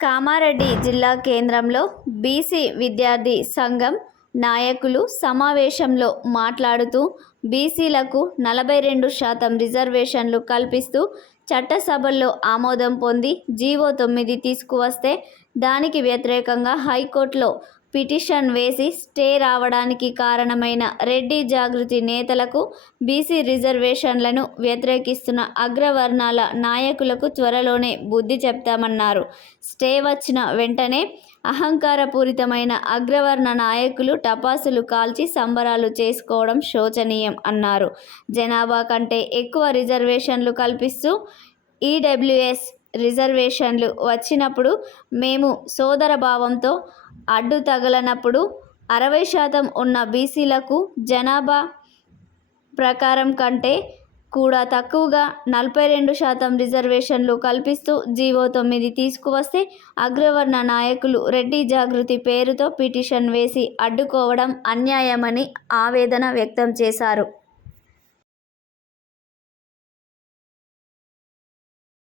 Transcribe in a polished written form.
కామారెడ్డి జిల్లా కేంద్రంలో బీసీ విద్యార్థి సంఘం నాయకులు సమావేశంలో మాట్లాడుతూ బీసీలకు 42% రిజర్వేషన్లు కల్పిస్తూ చట్టసభల్లో ఆమోదం పొంది జీవో 9 తీసుకువస్తే దానికి వ్యతిరేకంగా హైకోర్టులో పిటిషన్ వేసి స్టే రావడానికి కారణమైన రెడ్డి జాగృతి నేతలకు బీసీ రిజర్వేషన్లను వ్యతిరేకిస్తున్న అగ్రవర్ణాల నాయకులకు త్వరలోనే బుద్ధి చెప్తామన్నారు. స్టే వచ్చిన వెంటనే అహంకారపూరితమైన అగ్రవర్ణ నాయకులు టపాసులు కాల్చి సంబరాలు చేసుకోవడం శోచనీయం అన్నారు. జనాభా కంటే ఎక్కువ రిజర్వేషన్లు కల్పిస్తూ ఈడబ్ల్యూఎస్ రిజర్వేషన్లు వచ్చినప్పుడు మేము సోదరభావంతో అడ్డు తగలనప్పుడు 60% ఉన్న బీసీలకు జనాభా ప్రకారం కంటే కూడా తక్కువగా 42% రిజర్వేషన్లు కల్పిస్తూ జీవో 9 తీసుకువస్తే అగ్రవర్ణ నాయకులు రెడ్డి జాగృతి పేరుతో పిటిషన్ వేసి అడ్డుకోవడం అన్యాయమని ఆవేదన వ్యక్తం చేశారు.